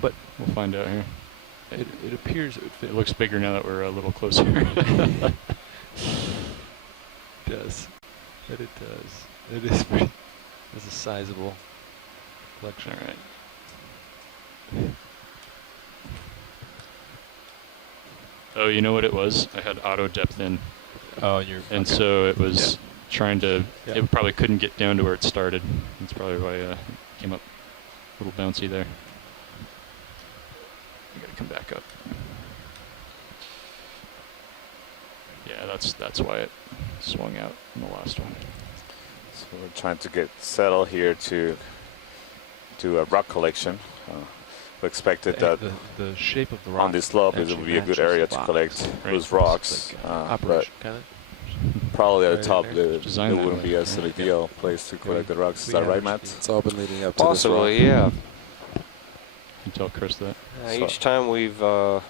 but we'll find out here. It appears it looks bigger now that we're a little closer. It does. But it does. It is pretty. It's a sizable collection. All right. Oh, you know what it was? I had auto depth in. Oh, you're. And okay. so it was trying to, Yeah. it probably couldn't get down to where it started. That's probably why it came up a little bouncy there. I gotta come back up. Yeah, that's why it swung out in the last one. So we're trying to get settled here to do a rock collection. We expected that the shape of the rock on this slope it would be a good area to collect those rocks, like, but kind of. probably at the Right top there. it Designed that wouldn't way. be as an ideal place to collect the rocks. Is We that right, averaged Matt? It's all been leading up to Possibly, this yeah. You tell Chris that. So- Each time we've gone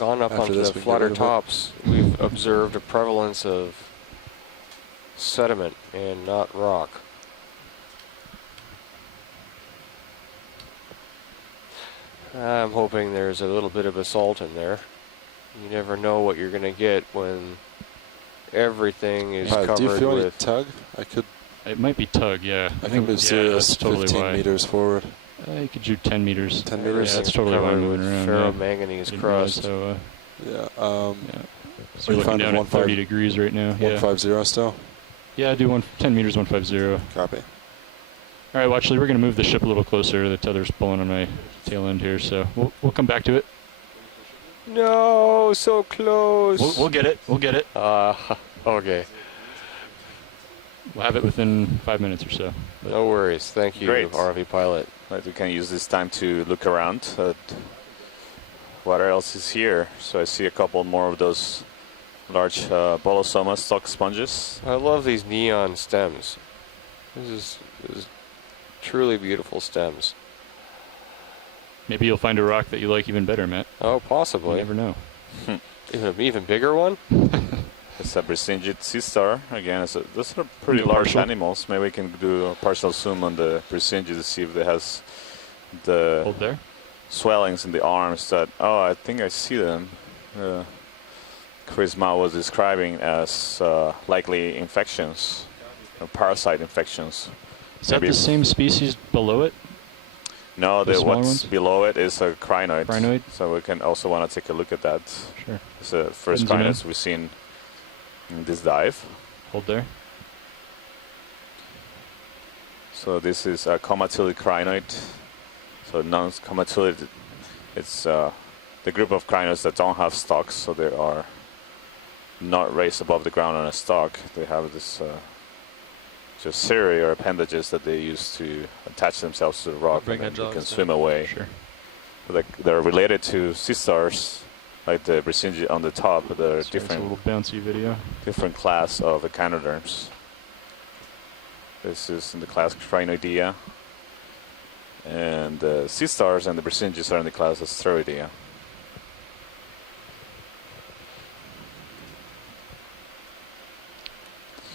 up After onto this, the we get flatter rid of it. tops, we've observed a prevalence of sediment and not rock. I'm hoping there's a little bit of basalt in there. You never know what you're going to get when everything is rock. Do you covered feel any with. tug? I could. It might be tug, yeah. I can move yeah, serious that's totally 15 why. meters forward. You could do 10 meters. 10 Yeah, meters. that's totally why I'm covered moving with around. ferromanganese Didn't realize crust. how, Yeah. yeah. So So you we're looking found down at 1.5 30 degrees right now. Yeah. 150 still. Yeah, I do 10 meters, 150. Copy. All right, well, actually, we're going to move the ship a little closer. The tether's pulling on my tail end here, so we'll come back to it. No, so close. We'll get it. We'll get it. Okay. We'll have it within 5 minutes or so. But No worries. Thank you, Great. ROV pilot. Right, we can use this time to look around at what else is here. So I see a couple more of those large bolosoma stock sponges. I love these neon stems. This is truly beautiful stems. maybe you'll find a rock that you like even better, Matt. Oh, You possibly. never know. Even bigger one? It's a Brisingid sea star. Again, those are pretty Do a large partial? animals. Maybe we can do a partial zoom on the Brisingid to see if it has the Hold there. swellings in the arms that, oh, I think I see them. Chris Ma was describing as likely infections, or parasite infections. Is that Maybe- the same species below it? No, The smaller what's ones? below it is a crinoid. Crinoid? So we can also want to take a look at that. Sure. It's the first Zoom in. crinoids we've seen in this dive. Hold there. So this is a comatulid crinoid. So non-comatulid, it's the group of crinoids that don't have stalks, so they are not raised above the ground on a stalk. They have this just cilia or appendages that they use to attach themselves to the rock Bring and then a they can dog swim away. Sure. They're related to sea stars, like the Brisingid on the top. They're Sorry, it's a little bouncy video. different class of echinoderms. This is in the class Crinoidea. And the sea stars and the Brisingids are in the class Asteroidea.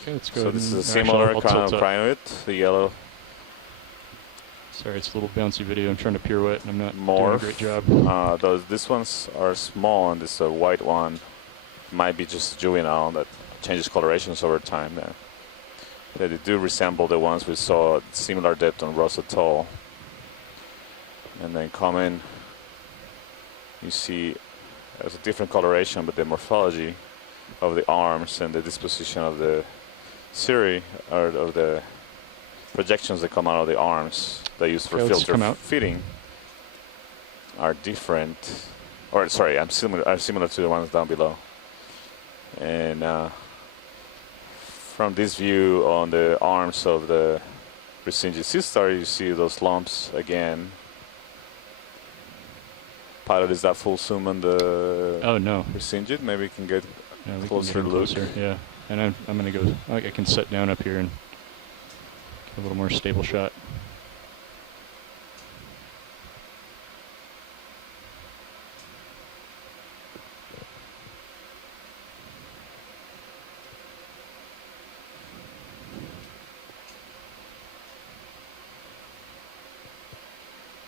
Okay, let's go. So ahead this is and- a actually, similar I'll kind of tilt up. crinoid, the yellow Sorry, it's a little bouncy video. I'm trying to pirouette, and I'm not doing a morph. great job. These ones are small, and this white one might be just juvenile that changes colorations over time. They do resemble the ones we saw at similar depth on Ross Atoll. And then common, you see there's a different coloration, but the morphology of the arms and the disposition of the cirri, or of the projections that come out of the arms that use for Okay, let's come filter out. feeding are different. Or sorry, I'm similar to the ones down below. And from this view on the arms of the Brisingid sea star, you see those lumps again. Pilot, is that full zoom on the Oh no, Brisingid? Maybe we can get no, we can closer get in look. closer. Yeah, and I'm gonna go. I can set down up here and get a little more stable shot.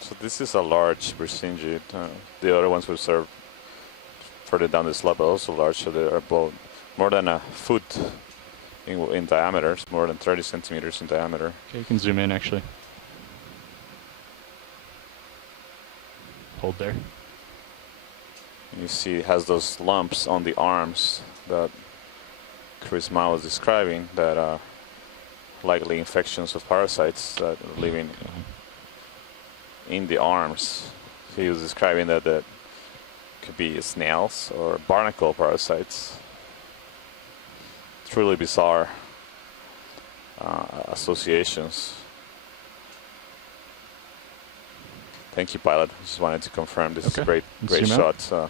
So this is a large Brisingid. The other ones we observed further down the slope are also large, so they are both more than a foot in diameter, more than 30 centimeters in diameter. Okay, you can zoom in actually. Hold there. And you see it has those lumps on the arms that Chris Ma was describing, that are likely infections of parasites that are living in the arms. He was describing that could be snails or barnacle parasites. Truly bizarre associations. Thank you, pilot. Just wanted to confirm this is a great Zoom out. shot.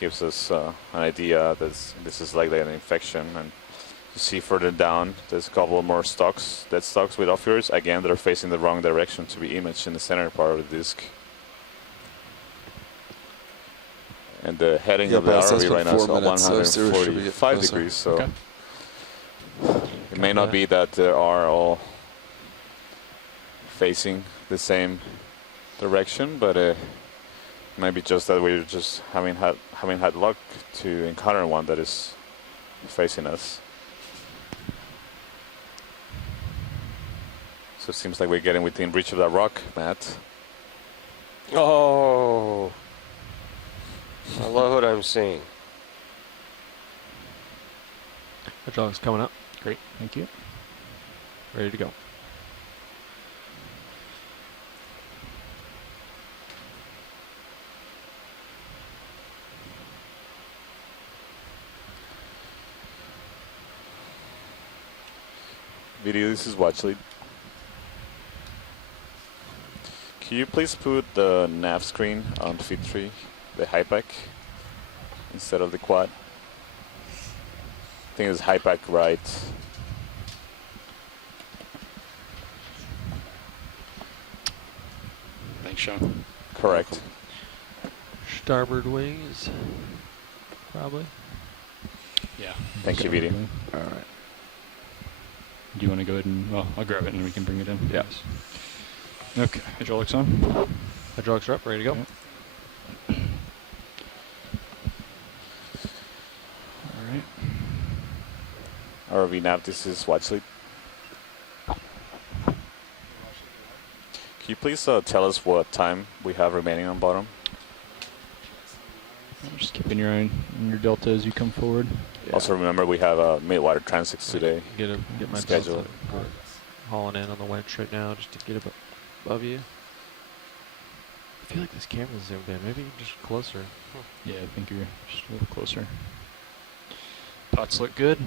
Gives us an idea that this is likely an infection. And you see further down, there's a couple more stalks, dead stalks with ophioids. Again, they're facing the wrong direction to be imaged in the center part of the disc. And the heading of the ROV right now is 145 degrees, so it may not be that they are all facing the same direction, but it might be just that we're just having had luck to encounter one that is facing us. So it seems like we're getting within reach of that rock, Matt. Oh, I love what I'm seeing. Hydraulics coming up. Great, thank you. Ready to go. Video, this is watch lead. Can you please put the nav screen on feed 3, the high pack, instead of the quad? I think it's high pack right. Thanks, Sean. Correct. Starboard wings, probably. Yeah. Thank you, Vidi. All right. Do you want to go ahead and, well, I'll grab it and we can bring it in. Yeah. Okay, hydraulics on. Hydraulics are up, ready to go. Yep. All right. ROV nav, this is watch lead. Can you please tell us what time we have remaining on bottom? Just keeping your eye on your delta as you come forward. Yeah. Also remember we have mid-water transits today. Get my schedule. delta. We're hauling in on the winch right now just to get above you. I feel like this camera's zoomed in. Maybe just closer. Yeah, I think you're just a little closer. Pots look good.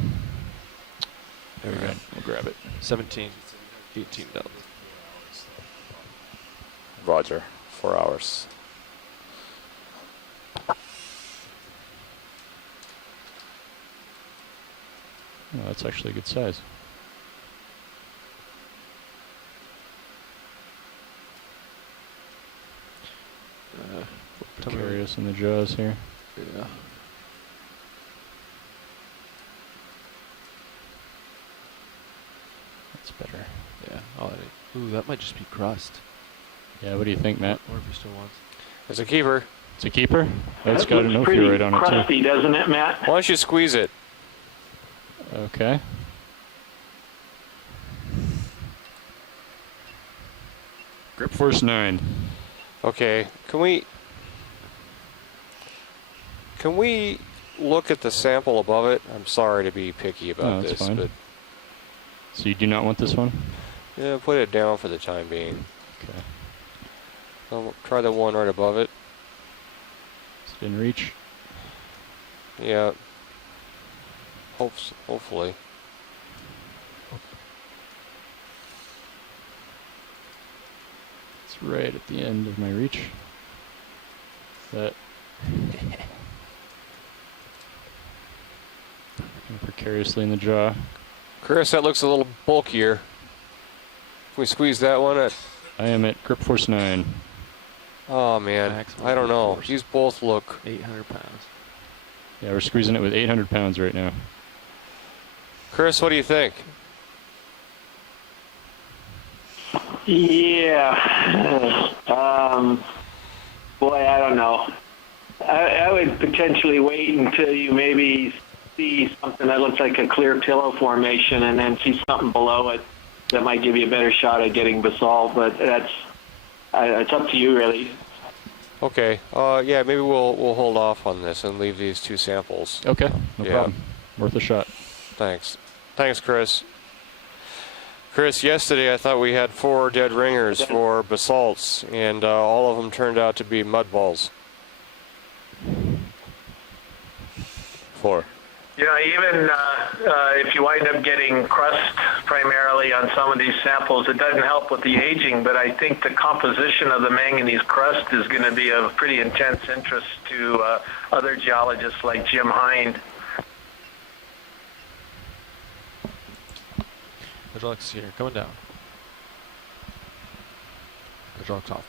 There we All go. right, we'll grab it. 17, 18 delta. Roger, 4 hours. Oh, that's actually a good size. Precarious in the jaws here. Yeah. That's better. Yeah. Oh, ooh, that might just be crust. Yeah, what do you think, Matt? Or if he still wants. It's a keeper. It's a keeper? That's got an pretty opioid on it, too. crusty, doesn't it, Matt? Why don't you squeeze it? Okay. Grip force 9. Okay, can we look at the sample above it? I'm sorry to be picky about No, that's this, fine. but So you do not want this one? yeah, put it down for the time being. Okay. I'll try the one right above it. Is it in reach? Yeah. Hopefully. It's right at the end of my reach. That. Precariously in the jaw. Chris, that looks a little bulkier. If we squeeze that one at... I am at grip force 9. Oh, man. Maximum I don't grip know. force. These both look... 800 pounds. Yeah, we're squeezing it with 800 pounds right now. Chris, what do you think? Yeah. Boy, I don't know. I would potentially wait until you maybe see something that looks like a clear pillow formation and then see something below it that might give you a better shot at getting basalt, but that's it's up to you, really. Okay. Yeah, maybe we'll hold off on this and leave these 2 samples. Okay, no Yeah. problem. Worth a shot. Thanks. Thanks, Chris. Chris, yesterday I thought we had 4 dead ringers for basalts, and all of them turned out to be mud balls. 4. You know, even if you wind up getting crust primarily on some of these samples, it doesn't help with the aging, but I think the composition of the manganese crust is going to be of pretty intense interest to other geologists like Jim Hind. Hydraulics here, coming down. Hydraulics off.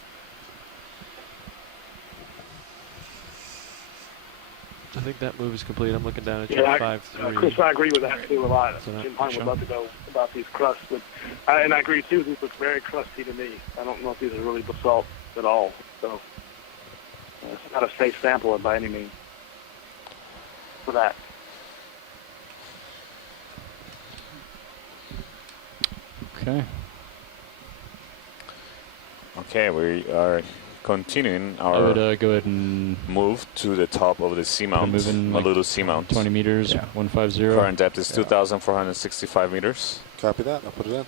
I think that move is complete. I'm looking down at your 5-3. Chris, I agree with that too a lot. So Jim Hunt would love to know about these crusts, but and I agree too. These look very crusty to me. I don't know if these are really basalt at all. So it's not a safe sample by any means for that. Okay. Okay, we are continuing I our would go ahead and move to the top of the seamount, moving like Maluto seamount. 20 meters, Yeah. 150. Current depth is 2,465 meters. Copy that. I'll put it in.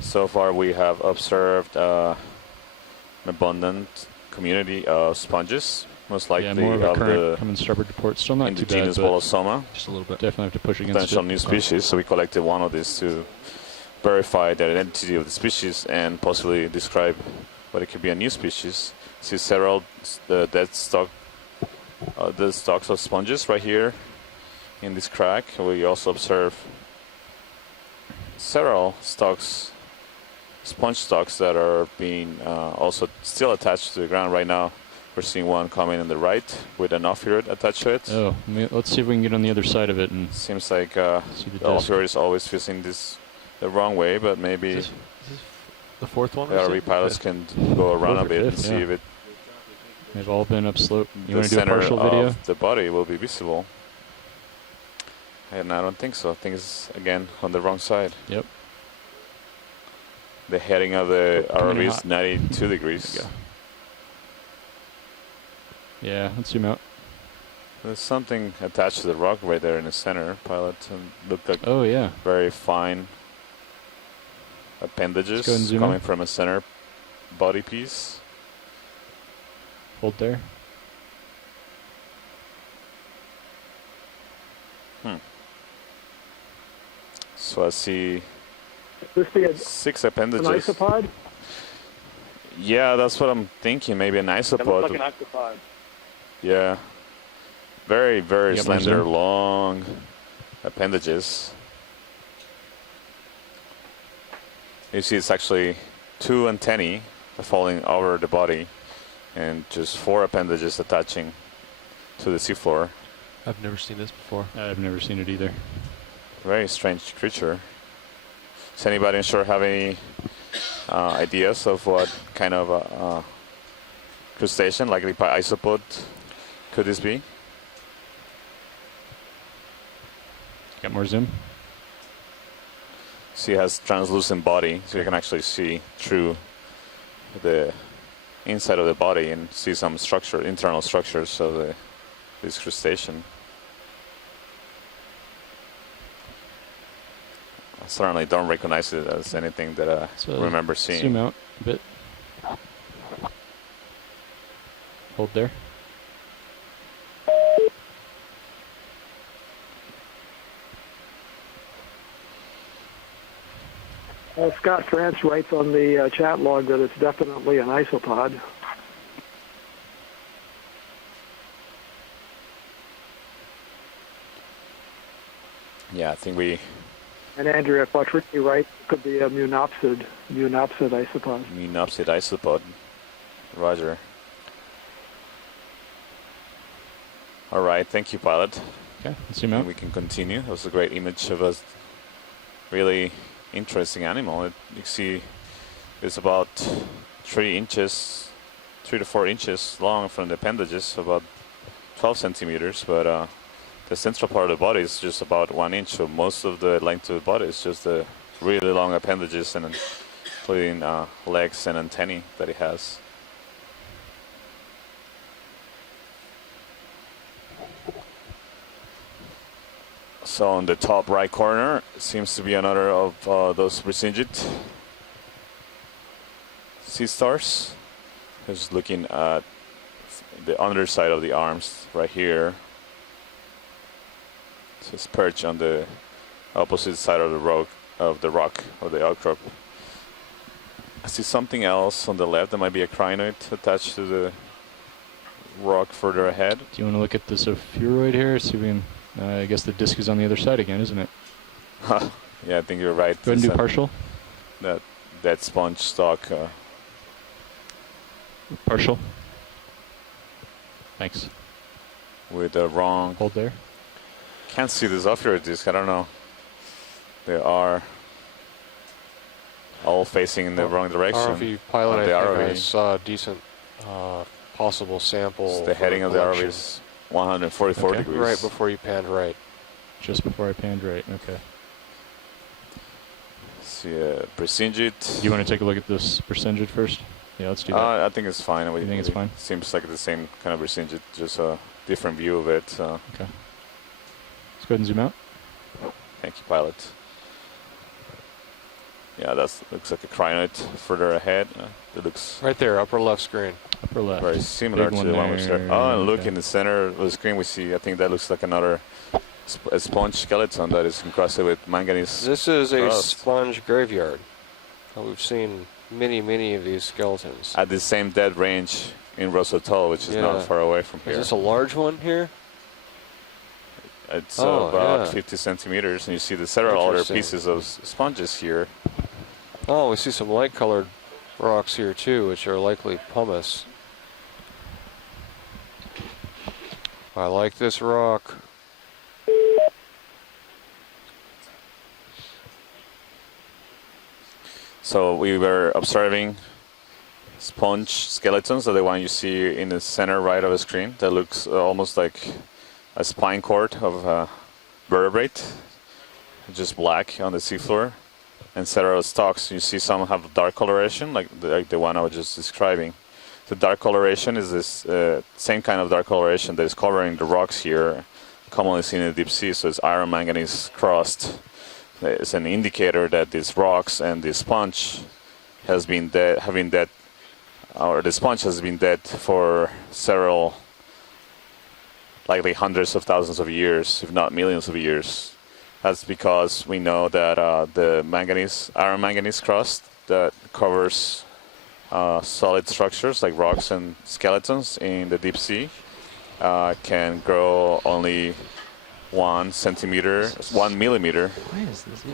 So far, we have observed an abundant community of sponges, most likely Yeah, more of a of current the coming starboard to port. Still not too bad, indigenous but Bolosoma. Just a little bit. definitely have to push against Potential it. new species. So we collected one of these to verify the identity of the species and possibly describe what it could be a new species. See several dead stocks of sponges right here in this crack. We also observe several stocks, sponge stocks that are being also still attached to the ground right now. We're seeing one coming on the right with an off-road attached to it. Oh, let's see if we can get on the other side of it and Seems like see the the disc. off-road is always facing this the wrong way, but maybe Is this the 4th one? the ROV pilots can go around a Fourth or bit and fifth, see yeah. if it They've all been upslope. You the want to do a center partial video? of the body will be visible. And I don't think so. I think it's again on the wrong side. Yep. The heading of the Coming ROV hot. is 92 degrees. There you go. Yeah, let's zoom out. There's something attached to the rock right there in the center, pilot, and looked like Oh, yeah. very fine appendages Let's go and zoom coming in. from a center body piece. Hold there. So I see This be a, 6 an appendages. isopod? Yeah, that's what I'm thinking. Maybe an That looks isopod. like an octopod. Yeah. Very, very You got more slender, zoom? long appendages. You see it's actually 2 antennae falling over the body and just 4 appendages attaching to the seafloor. I've never seen this before. I've never seen it either. Very strange creature. Does anybody sure have any ideas of what kind of crustacean, likely isopod, could this be? Got more zoom? See, it has translucent body, so you can actually see through the inside of the body and see some structure, internal structures of this crustacean. I certainly don't recognize it as anything that I So remember seeing. Zoom out a bit. Hold there. Scott France writes on the chat log that it's definitely an isopod. Yeah, I think we And Andrea Quattricci writes it could be a munopsid isopod. Menopsid isopod. Roger. All right, thank you, pilot. Okay, let's zoom And out. we can continue. That was a great image of a really interesting animal. You see it's about 3 inches 3 to 4 inches long from the appendages, about 12 centimeters, but the central part of the body is just about 1 inch, so most of the length of the body is just the really long appendages, and including legs and antennae that it has. So on the top right corner seems to be another of those Brisingid sea stars. Just looking at the underside of the arms right here. So it's perched on the opposite side of the rock of the outcrop. I see something else on the left that might be a crinoid attached to the rock further ahead. Do you want to look at the ophiuroid here? See if we can. I guess the disc is on the other side again, isn't it? Yeah, I think you're right. Go ahead and do partial. That sponge stalk. Partial. Thanks. With the wrong. Hold there. Can't see this ophiuroid disc. I don't know. They are all facing in the wrong direction. ROV pilot, the I think ROV. I saw a decent possible sample. The heading of the ROV collection is 144 Okay. degrees. right before you panned right. Just before I panned right. Okay. See Brisingid. Do you want to take a look at this Brisingid first? Yeah, let's do that. I think it's fine. You think it's fine? Seems like the same kind of Brisingid, just a different view of it. Okay. Let's go ahead and zoom out. Thank you, pilot. Yeah, that looks like a crinoid further ahead. It looks Right there, upper left screen. Upper left. very similar Big to the one we there. saw. Oh, and look Okay. in the center of the screen, we see, I think that looks like another a sponge skeleton that is encrusted with manganese. This is a Rust. sponge graveyard. We've seen many of these skeletons. At the same dead range in Rosatoll, which is Yeah. not far away from Is here. this a large one here? It's Oh, about yeah. 50 centimeters, and you see the several other Interesting. pieces of sponges here. Oh, we see some light-colored rocks here too, which are likely pumice. I like this rock. So we were observing sponge skeletons, so the one you see in the center right of the screen, that looks almost like a spine cord of a vertebrate, just black on the seafloor, and several stalks. You see some have dark coloration, like the one I was just describing. The dark coloration is this same kind of dark coloration that is covering the rocks here, commonly seen in the deep sea, so it's iron manganese crust. It's an indicator that these rocks and the sponge has been dead, or the sponge has been dead for several, likely hundreds of thousands of years, if not millions of years. That's because we know that the iron manganese crust that covers solid structures like rocks and skeletons in the deep sea can grow only 1 centimeter, 1 millimeter,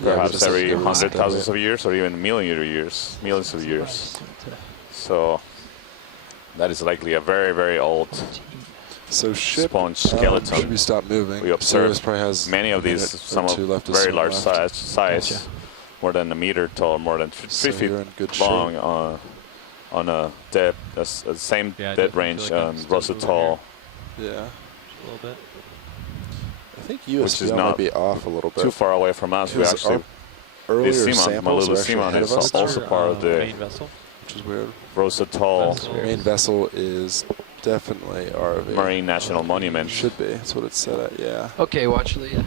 perhaps every 100,000 of years, or even millions of years. So that is likely a very old So ship, sponge skeleton. should we stop moving? We observed Sirius probably has many of a these, minute or some of two left to very swim large left. size, Gotcha. more than a meter tall, more than 3 So feet you're in good long, shape. on a dead, same Yeah, I dead definitely range feel like I'm on still moving Rosatoll. Yeah. A little bit. I think Which is USBL not might be off a little bit. Too far away from us. We Because actually, our earlier Seaman, samples Malulu were actually Seaman ahead is of us, also part of the main vessel. which is weird. Rosatoll Main vessel is definitely ROV. Marine National Monument. Should be. That's what it's set at, yeah. Okay, watch lead.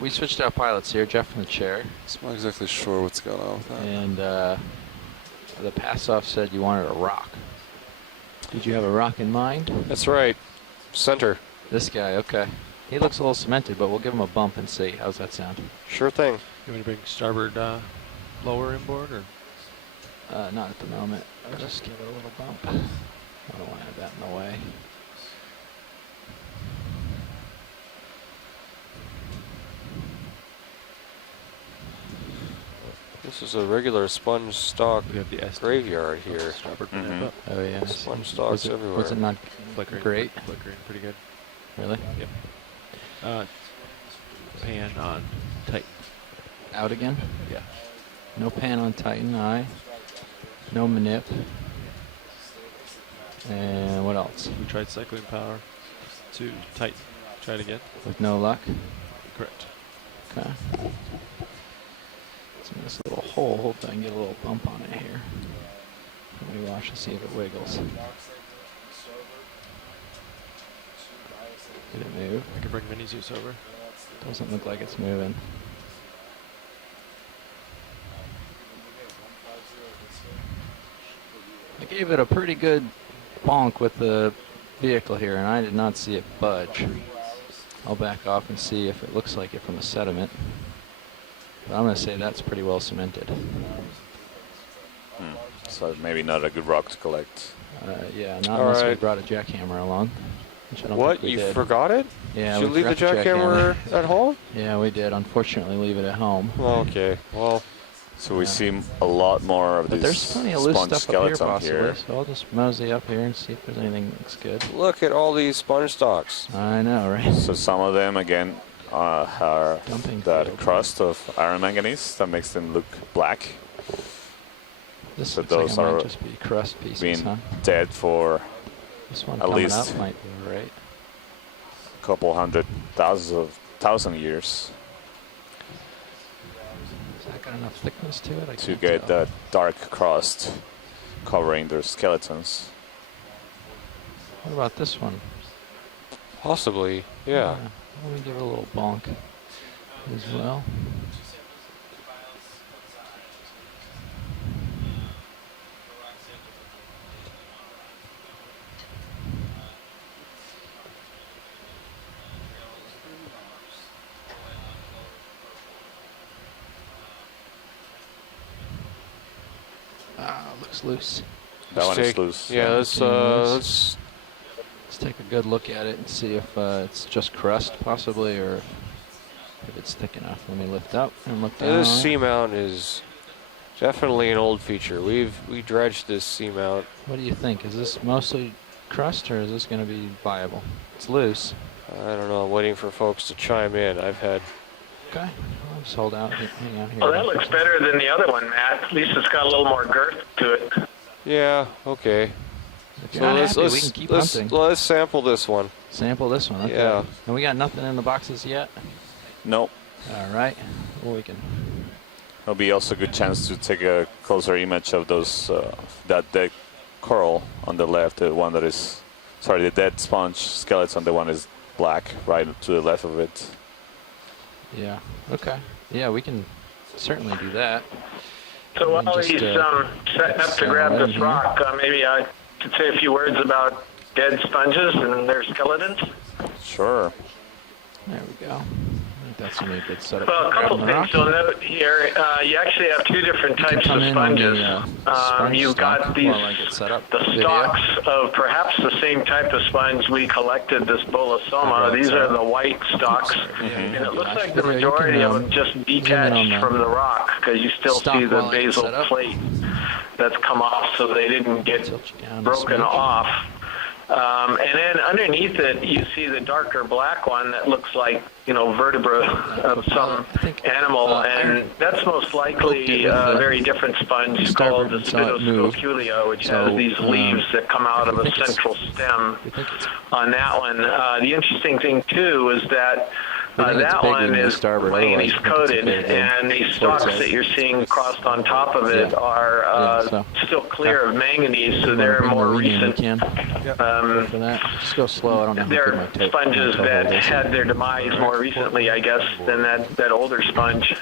We switched out pilots here, Jeff in the chair, I'm not exactly sure what's going on with that. and the pass-off said you wanted a rock. Did you have a rock in mind? That's right. Center. This guy, okay. He looks a little cemented, but we'll give him a bump and see. How's that sound? Sure thing. You want me to bring starboard lower inboard, or? Not at the moment. I'll just give it a little bump. I don't want to have that in the way. This is a regular sponge stalk We have the SD. graveyard here. Starboard Mhm. ramp up. Oh yeah. Sponge stalks everywhere. Was it not Flickering. great? Flickering pretty good. Really? Pan on Titan. Out again? Yeah. No pan on Titan, aye. No manip. And what else? We tried cycling power. Too tight. Try it again. With no luck? Correct. Okay. It's in this little hole. Hope I can get a little bump on it here. Let me watch and see if it wiggles. Did it move? I can bring Mini Zeus over. Doesn't look like it's moving. I gave it a pretty good bonk with the vehicle here, and I did not see it budge. I'll back off and see if it looks like it from the sediment. But I'm going to say that's pretty well cemented. So maybe not a good rock to collect. Yeah, not All unless we right. brought a jackhammer along. Which I don't What? think we You did. forgot it? Yeah, Did you we leave the forgot jackhammer at home? Yeah, we did. Unfortunately, leave it at home. Okay. Well, So we see a lot more of But these there's plenty of loose sponge stuff up here, skeleton possibly. here. So I'll just mosey up here and see if there's anything that looks good. look at all these sponge stocks. I know, right? So some of them again are Dumping that field. crust of iron manganese that makes them look black, This so looks like those it might are just be crust pieces, being huh? dead for This one at coming least- up might be right. a couple thousand years Has that got enough thickness to it? I to can't get tell. that dark crust covering their skeletons. What about this one? Possibly. Yeah. Let me give it a little bonk as well. Looks loose. That one is take- loose. Yeah, Okay, loose. let's Let's take a good look at it and see if it's just crust, possibly, or if it's thick enough. Let me lift up and look down. this on it. seamount is definitely an old feature. We dredged this seamount. What do you think? Is this mostly crust, or is this going to be viable? It's loose. I don't know. I'm waiting for folks to chime in. I've had Okay, I'll just hold out. Hang on here. Well, that looks better than the other one, Matt. At least it's got a little more girth to it. yeah. Okay. If you're not happy, we can keep hunting. let's sample this one. Sample this one. Okay. Yeah. And we got nothing in the boxes yet. Nope. All right. Well, we can. It'll be also a good chance to take a closer image of those that dead coral on the left, the one that is, sorry, the dead sponge skeleton. The one is black, right to the left of it. Yeah. Okay. Yeah, we can certainly do that. So And while just, he's setting up to settle grab in this here. rock, maybe I could say a few words about dead sponges and their skeletons. Sure. There we go. I think that's gonna be a good setup. Well, a for couple grabbing the things rock. you'll note here. You actually have two different You can types come of in on sponges. the, sponge You've stock got these, while I get set up the video. stalks of perhaps the same type of sponge we collected, this bolosoma. These are the white stalks. And it looks like the Yeah, you majority can, of um, them just zoom in on detached the from the rock because you still stock see the while I get basal set up. plate that's come off, so they didn't get Tilt you down broken just a smidge. off. And then underneath it, you see the darker black one that looks like, vertebra of some I think, animal, I and that's most likely poked it with a the very different sponge starboard called the and saw it move. Spidoscoculea, which So, has these leaves that come out I of a think it's- central stem You think it's on that one. The interesting thing, too, is that I think it's that bigger one than the is starboard, manganese otherwise I think it's coated, okay, though. and these That's what it stalks says. that you're seeing crossed on top of it Yeah. are Yeah, so- still clear of manganese, so Wanna they're bring the more lead in, we recent. can. Um, For that, just go slow. I don't know how good they're my toe- sponges my toe that hold is. had their demise more recently, I guess, than that older sponge.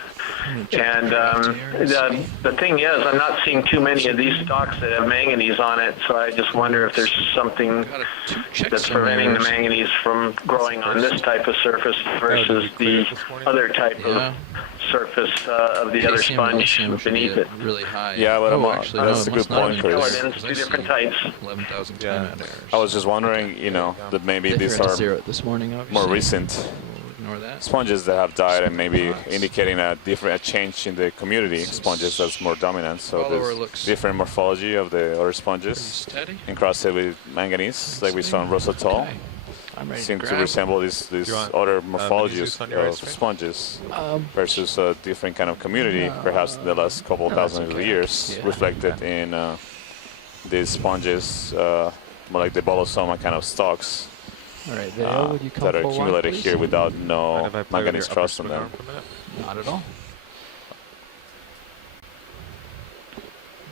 And the thing is, I'm not seeing too many of these stalks that have manganese on it, so I just wonder if there's something Got two chicks that's in preventing the there. manganese from growing on this type of surface versus the other type Yeah. of surface of the other sponge Calcium should beneath be it. Really high. Yeah, but oh, I'm- actually, that's no, a it must good not point, be. Chris. Skeletons, Because two I different see types. 11,000 Yeah. time out errors. I was just wondering, that maybe They these forgot to are zero it this morning, obviously. more recent We'll ignore that. sponges that have died and maybe indicating a change in the community sponges that's more dominant. So Follower there's looks different morphology of the other sponges steady. encrusted with manganese, like we saw in Rosatol. Okay. I'm ready Seem to to grab. resemble these you want, other Mini morphologies Zeus on your of ice cream? sponges Um, versus a different kind of community, perhaps in the last couple no, that's thousand okay. years, Yeah. reflected in these sponges more like the bolosoma kind of stalks All right, Video, would you come that are full wide, accumulated please? here without Mind no if I play with manganese your upper crust on swing them. arm for a minute? Not at all.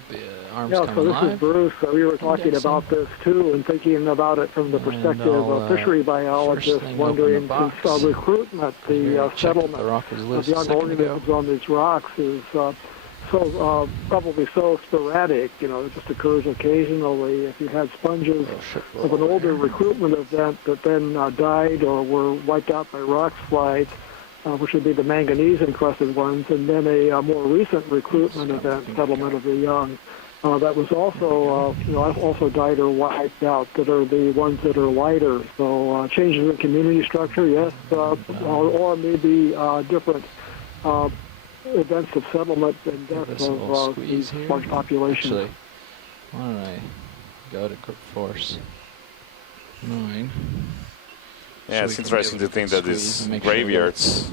The arms Yeah, so coming this live. is Bruce. So we were talking Indexing. about this too, and thinking about it from the And perspective I'll, of fishery first biologists, thing, wondering open the since box. recruitment, Here, the check settlement that the rock was of loose young a second ago. organisms on these rocks is probably so sporadic. You know, it just occurs occasionally. If you had sponges of an older recruitment event that then died or were wiped out by rock slides, which would be the manganese-encrusted ones, and then a more recent recruitment event, settlement of the young, that was also, also died or wiped out, that are the ones that are lighter. So changes in community structure, yes, or maybe different events of settlement and Give death this a little of squeeze these here. large populations. Actually, why don't I go to grip force 9? Yeah, So it's we can interesting give to think it a that squeeze these and make sure we get graveyards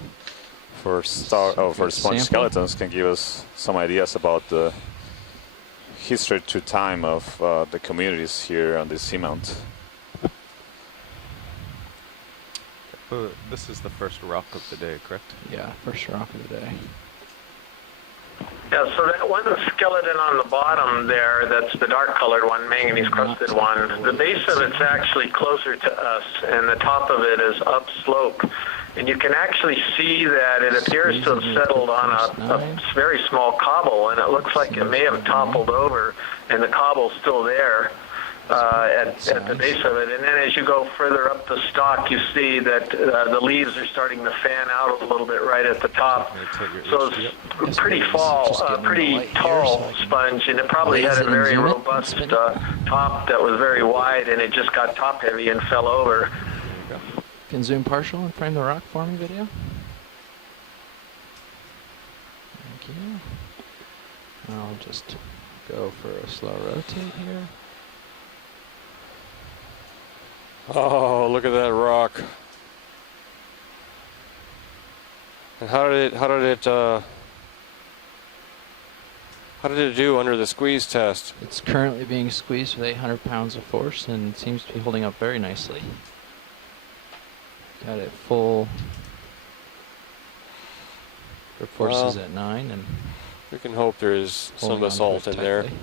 for for good sponge sample. skeletons can give us some ideas about the history to time of the communities here on this seamount. This is the first rock of the day, correct? Yeah, first rock of the day. Yeah, so that one skeleton on the bottom there, that's the dark colored one, manganese crusted one, the base of it's actually closer to us, and the top of it is upslope. And you can actually see that it appears to have settled on a very small cobble, and it looks like it may have toppled over, and the cobble's still there at the base of it. And then as you go further up the stalk, you see that the leaves are starting to fan out a little bit right at the top. So it's pretty tall sponge, and it probably had a very robust top that was very wide, and it just got top heavy and fell over. Can zoom partial and frame the rock for me, Video. Thank you. I'll just go for a slow rotate here. Oh, look at that rock. And how did it do under the squeeze test? It's currently being squeezed with 800 pounds of force and seems to be holding up very nicely. Got it full. Grip force is at 9 and We can hope there is some holding on to basalt it in there. tightly.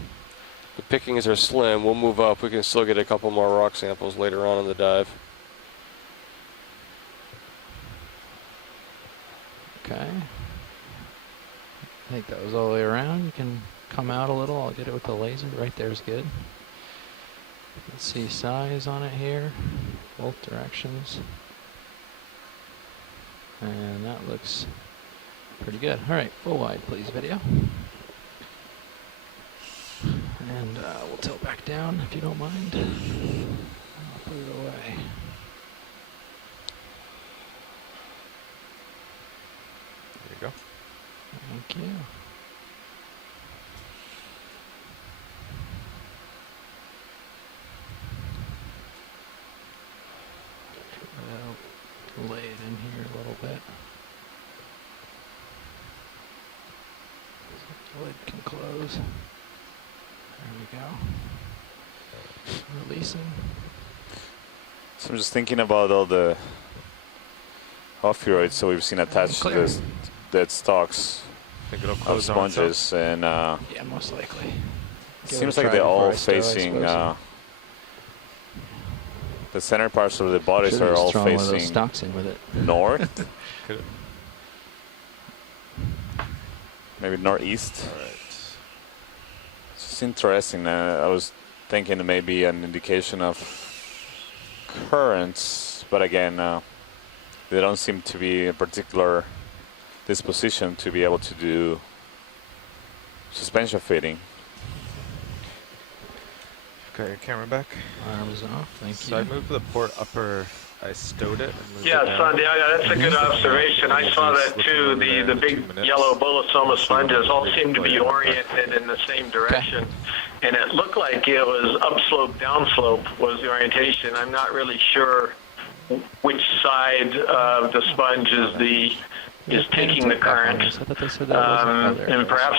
The pickings are slim. We'll move up. We can still get a couple more rock samples later on in the dive. Okay. I think that was all the way around. You can come out a little. I'll get it with the laser. Right there is good. Let's see size on it here. Both directions. And that looks pretty good. All right, full wide, please, Video. And we'll tilt back down if you don't mind. I'll put it away. There you go. Thank you. I'll lay it in here a little bit. The lid can close. There we go. Releasing. So I'm just thinking about all the ophiroids so we've seen attached to Clear. this dead stalks Think it'll of close on itself? sponges, and Yeah, most likely. it Give seems it a like try they're all before I stow, I facing suppose. the center parts of the bodies Should've are just all thrown one of those facing stocks in with it. north, Could've- maybe northeast. All right. It's just interesting. I was thinking maybe an indication of currents, but again, they don't seem to be a particular disposition to be able to do suspension fitting. Got your camera back. Arms off, thank So I you. moved the port upper. I stowed it. And moved Yeah, it down. Sandy, that's a good observation. I saw that too. The big yellow bolosoma sponges all seem to be oriented in the same direction. And it looked like it was upslope, downslope was the orientation. I'm not really sure which side of the sponge is the is taking the current, I thought they said that wasn't. Oh, there it and is. perhaps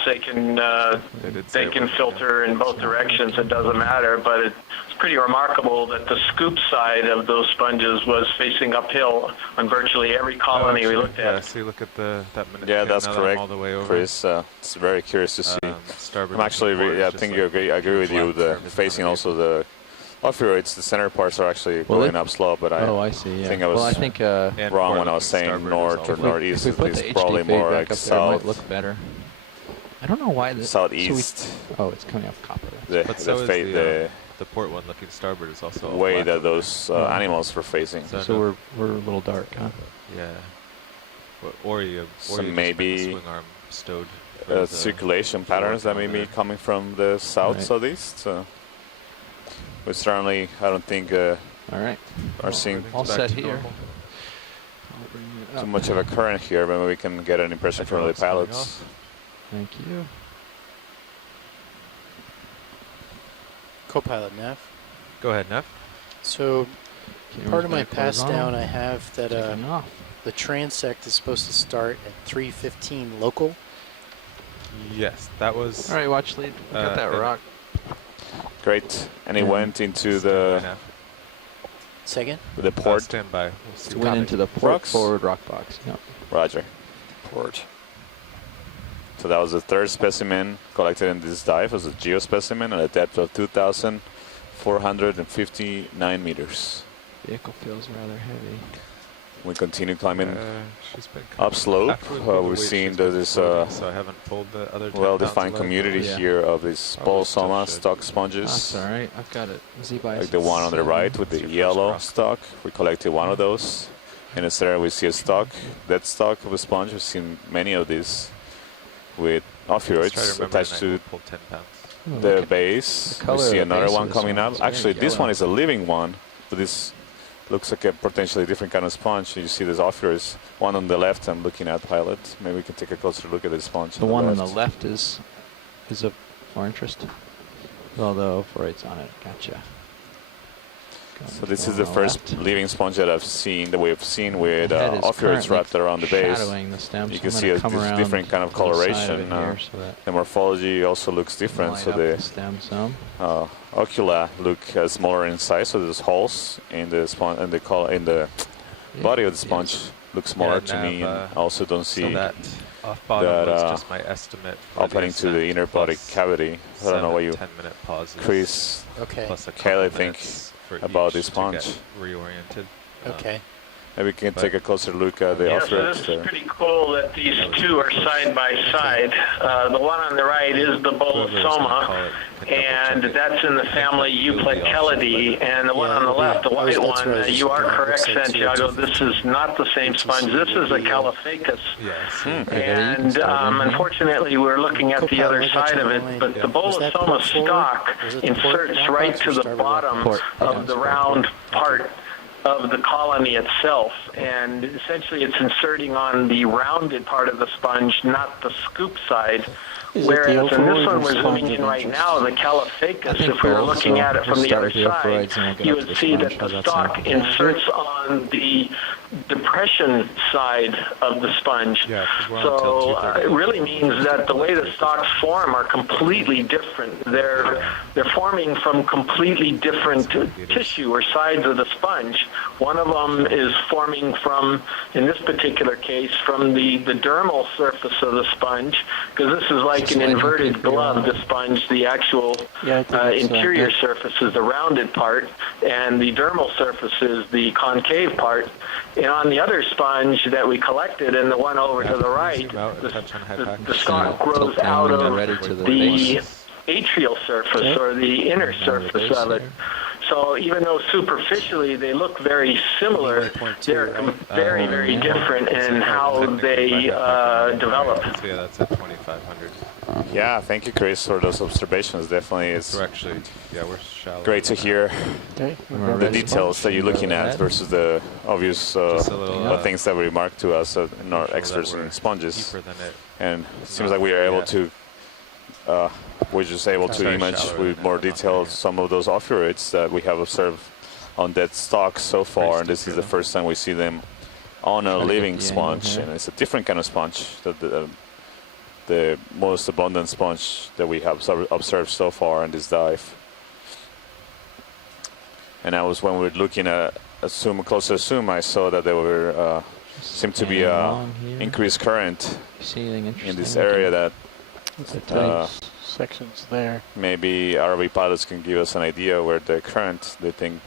they can filter in both directions. It doesn't matter, but it's pretty remarkable that the scoop side of those sponges was facing uphill on virtually every colony we looked Yeah, at. see, look at that minute. Yeah, that's now that I'm correct, all the way over. Chris. It's very curious to see. Starboard I'm actually, looking forward I is think just you like agree. I agree with you. flat The surface facing underneath. also the ophiurids, the center parts are actually Well, going up slow, but Oh, I see. Yeah. think I was well, I think And wrong port when I was looking saying starboard is north also or northeast. if we put It's the HD probably fade more back like up there, it might south, look better. I don't know why the southeast. oh, it's coming off copper. The, But so is the the port one looking starboard is also way flat that over there. those animals were facing. So So we're a little dark, huh? Yeah. Or you So just bring the maybe, swing arm stowed. for the Circulation floor patterns that may over be there. coming from the south Right. southeast. But certainly, I don't think All right. are seeing Everything's All back set to here. normal. I'll bring it too up. much of a current here, but maybe we can get an impression from the Hydraulics coming pilots. off. Thank you. Co-pilot Neff. Go ahead, Neff. So Camera's part of my back pass horizontal. down, I have that Taking off. the transect is supposed to start at 3:15 local. Yes, that was. All right, watch lead. We got that and- rock. Great, and he Yeah. went into Stand by, the Neff. Second. port. Stand by. We'll see It what went happens. into the port Rocks? forward rock box. Yep. Roger. Port. So that was the third specimen collected in this dive. It was a geospecimen at a depth of 2,459 meters. Vehicle feels rather heavy. We continue climbing She's been kind of- upslope. after we pulled the We're weight, seeing she's that been there's floating, a so I haven't pulled the other 10 well-defined pounds of community lead. Yeah. here of these Probably still Bolsoma should. stock sponges. That's all right. I've got it. Z-by Like the one on the right with the It's your first yellow rock. stock. We collected one of those. In the center we see a stock, that stock of a sponge. We've seen many of these with Let's try to ophiurids remember attached tonight to we'll pull 10 pounds. Oh, the look at base. the color We of see the another base of one this coming one. up. It's very Actually, this yellow. one is a living one, but this looks like a potentially different kind of sponge. You see this ophiuris. One on the left I'm looking at, pilot. Maybe we can take a closer look at this sponge. The one on the left is of more interest. Well, the ophiurids on it. Gotcha. So this is the first living sponge that I've seen, that we've seen with The head is ophiurids currently wrapped around the base. shadowing the stem, You so can I'm see gonna a come this around different kind of to the side of coloration. it here so that The morphology also looks different. light So up the stem some. ocula look smaller in size. So there's holes in the sponge, in the body of the sponge looks smaller to Nav, me. And I also don't see So that off bottom that, was just my estimate for opening to the ascent inner body plus cavity. I don't know what you, 10-minute pauses. Chris, Okay. Plus a Kelly, couple think minutes for about each this to sponge. get reoriented. Okay. maybe we can But- take a closer look at the Yeah, so ophiurids this is there. pretty cool that these two are side by side. The one on the right is the Bolsoma, and that's in the family Euplectellidae, and the one on the left, the white That's one, what I was you are looking at. correct, Looks like Santiago, 250. this is not the same sponge. This is a Caliphacus. Yes. And unfortunately, we're looking at the other side of it, but the Bolsoma stock inserts right to the bottom of the round part of the colony itself, and essentially it's inserting on the rounded part of the sponge, not the scoop side. Is it Whereas the in this ophiuroid one or we're sponge zooming in of right interest? now, the I Caliphacus, think if we were both, looking so at it from we'll the start other with the side, ophiurids and we'll get you up would to the see that sponge. the How's that stock sound? inserts on the depression side of the sponge. Yeah, 'cause we're on till So 2:30. it really means that the way the stocks form are completely different. They're forming from completely different tissue or sides of the sponge. One of them is forming from, in this particular case, from the dermal surface of the sponge, because this is like an inverted glove, the sponge, the actual Yeah, I think it's, interior yeah. surface is the rounded part, and the dermal surface is the concave part. And on the other sponge that we collected, and the one over to the right, Zoom out and the, touch on the, hypoxia. the stock Tilt grows down out when you're of ready to the the base. atrial surface or the inner Down to the surface base of it. here. So even though superficially they look very similar, they're very, very different in how they develop. So yeah, that's at 2,500. Yeah, thank you, Chris, for those observations. Definitely, it's We're actually, yeah, we're shallow. great to hear Okay. Remember the this details that you're looking at versus the obvious Just a little, things that were remarked to us in our that experts we're in sponges. Deeper than it. And it seems like we are able Yeah. to, we're just able to Sorry, image shallower with than more that, but not detail there yet. some of those ophiurids that we have observed on dead stocks so far. And this is the first time we see them on a Try to get living the angle sponge, here. and it's a different kind of sponge. The most abundant sponge that we have observed so far in this dive. And I was, when we were looking at a closer zoom, I saw that there were seemed to be Scanning a along here. increased current See anything interesting? in this we can- area that It's a tight sections there. maybe ROV pilots can give us an idea where the current they think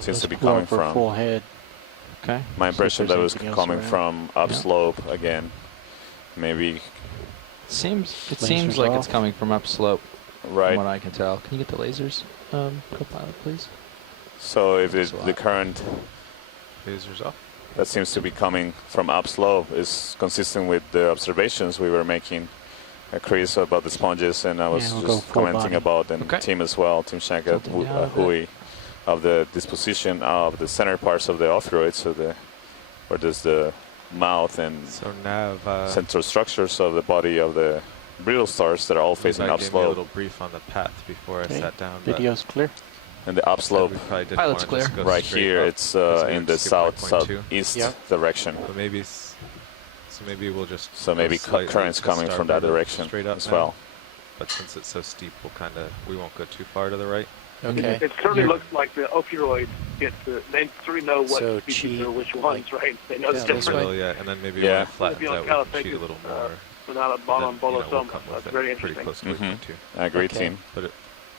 seems to be Let's go coming for from. full head. Okay. My impression there's that was anything else coming around. from upslope again. Maybe It seems Lasers like off. it's coming from upslope, right. from what I can tell. Can you get the lasers, co-pilot, please? So if Thanks a the lot. current Lasers off. that seems to be coming from upslope is consistent with the observations we were making, Chris, about the sponges, and I was Yeah, we'll go just full commenting body. about, and Okay. Tim as well, Tim Shank at Tilting down a bit. Hui, of the disposition of the center parts of the ophioid, so where there's the mouth and So nav. central structures of the body of the brittle stars that are all facing Levi gave me a little upslope. brief on the path before I Okay. sat down. but Video's clear. And the said upslope we probably didn't Pilot's wanna just clear. go right straight here, up, it's 'cause we in would the skip like 0.2. southeast Yeah. direction. But maybe, so maybe we'll just. So go maybe slightly currents to coming from that starboard or direction straight up as now. well. But since it's so steep, we won't go too far to the right. Okay. It certainly You're- looks like the opioids they certainly know what So species chi- are which ones, right? They know the Yeah, this difference. way. Well, yeah, and then maybe Yeah. when it flattens Maybe on out, we California, can shoot a little more. Without a and bomb then, on you know, we'll bolosoma. come with That's it very pretty interesting. close to Mhm. waypoint 2. I agree, Okay. team. But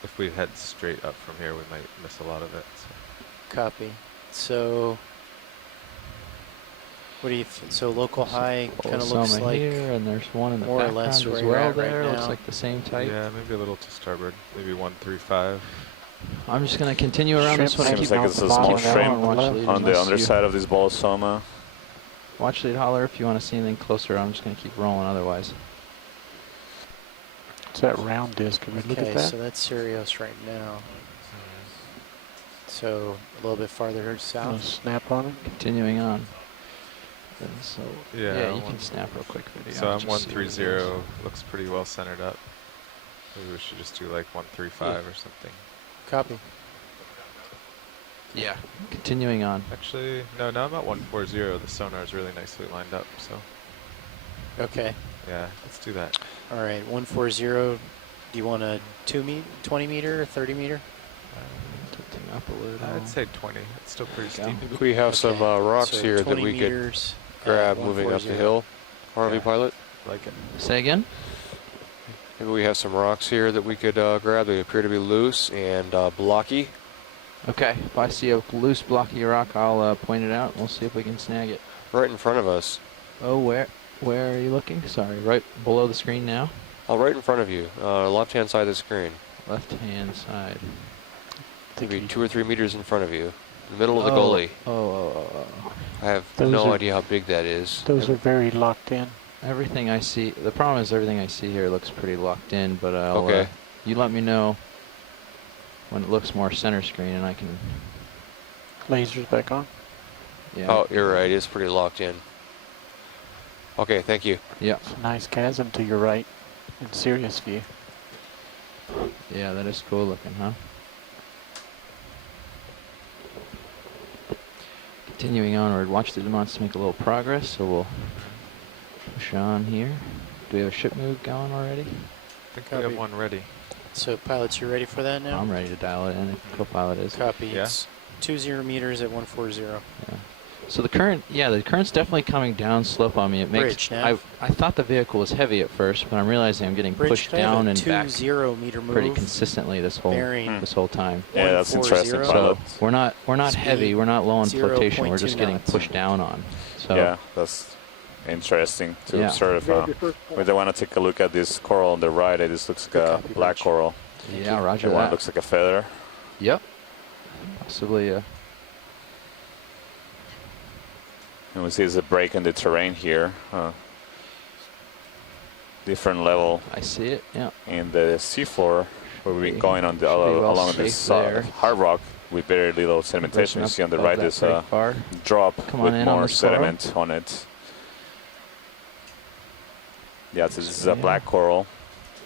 if we head straight up from here, we might miss a lot of it. So. Copy. So, what do you? So local high kind of looks Bolosoma like. here, and there's one in the more or background less as where you're well at right there. Looks now. like the same type. Yeah, maybe a little to starboard. Maybe 135. I'm just going to continue around this one. Shrimp Seems Keep like it's a off the small bottom shrimp on the left. on the unless underside of this bolosoma. Watch lead holler if you want to see anything closer. I'm just going to keep rolling otherwise. It's that round disc. Can we look at Okay, that? so that's Sirius right now. So a little bit farther Gonna south. snap on it. Continuing on. And so, Yeah, you one- can snap real quick video. So I'm just see what it is. 130. Looks pretty well centered up. Maybe we should just do like 135 or something. Copy. Yeah. Continuing on. Actually, no, now I'm at 140. The sonar is really nicely lined up. So Okay. yeah, let's do that. All right. 140. Do you want a 20 meter, 30 meter? Tilting up a little. I'd say 20. It's still pretty There you steep. We have some Okay, rocks so here that 20 we could meters at grab moving up the 140. hill. RV Yeah. pilot. Like it. Say again? Maybe we have some rocks here that we could grab. They appear to be loose and blocky. Okay. If I see a loose blocky rock, I'll point it out and we'll see if we can snag it. Right in front of us. Oh, where are you looking? Sorry, right below the screen now? Oh, right in front of you. Left-hand side of the screen. Left-hand side. Maybe 2 or 3 meters in front of you. In the middle of the gully. Oh. I have Those no are- idea how big that is. Those are very locked in. Everything I see, the problem is everything I see here looks pretty locked in, but I'll, Okay. You let me know when it looks more center screen and I can, Lasers back on. yeah. Oh, you're right. It's pretty locked in. Okay, thank you. Yeah, It's a nice chasm to your right in Sirius view. yeah, that is cool looking, huh? Continuing onward, watch the demands to make a little progress, so we'll push on here. Do we have a ship move going already? I think we Copy. have one ready. So pilots, you ready for that now? I'm ready to dial it in if co-pilot is. Copy. Yeah. It's 20 meters at 140. Yeah. So the current's definitely coming down slope on me. It makes Bridge now. I thought the vehicle was heavy at first, but I'm realizing I'm getting Bridge pushed to have down a and back 20 meter move. pretty consistently this whole Bearing time. Yeah, that's 140. interesting, So pilot. we're not heavy, Speed we're not low on 0.2 flotation, we're just getting knots. pushed down on. So Yeah, that's interesting to Yeah. observe. Very good first We point. don't want to take a look at this coral on the right. It just looks like Good a copy, black Rich. coral. yeah, roger The one that. looks like a feather. Yep. Possibly And we see there's a break in the terrain here. Different level I see it, yeah. in the seafloor where we've been Should going on the be well along safe this there. hard rock with very little sedimentation. Brushing You up see on the above right that there's pretty a far. drop Come on with in on more this coral. sediment on it. Yeah, so this is a Yeah. black coral.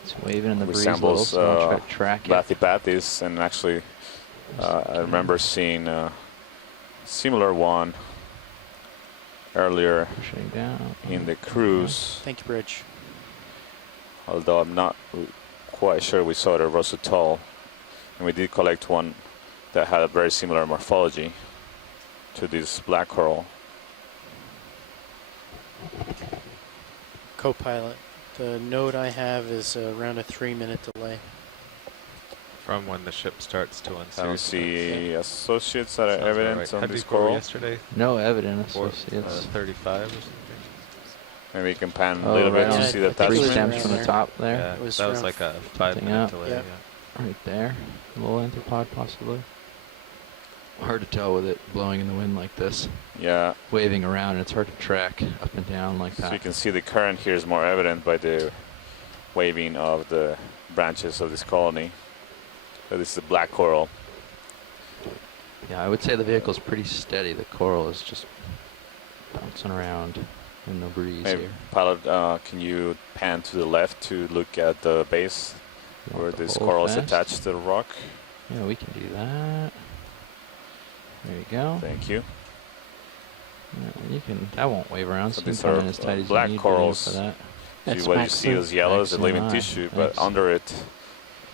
It's waving in the breeze a little, Resembles so I'll try to track it. Bathybathys, and actually I remember seeing a similar one earlier Pushing down. in the cruise. Thank you, Bridge. Although I'm not quite sure we saw it at Rosatoll. And we did collect one that had a very similar morphology to this black coral. Co-pilot. The note I have is around a 3-minute delay. From when the ship starts to when I don't see associates that are evident on this coral coral. yesterday? No evident Or, associates. 35 or something? Maybe you can pan a Oh, little bit right to on see the I think it three was attachment. stems from the there. top there. Yeah, It was that was around like a Tilting 5-minute out. delay. Yeah. Yeah. Right there. A little anthropod possibly. Hard to tell with it blowing in the wind like this. Yeah, Waving around, and it's hard to track up and down like so that. you can see the current here is more evident by the waving of the branches of this colony. So this is a black coral. Yeah, I would say the vehicle's pretty steady. The coral is just bouncing around in the breeze Hey, here. pilot, can you pan to the left to look at the base You want where to this hold coral is fast? attached to the rock? Yeah, we can do that. There you go. Thank you. Yeah, you can. That won't wave around. So So you these can come are, in as tight as black you need corals. to for that. That's See what you Max see Luke. as yellow is the living Excellent. tissue, Thanks. but under it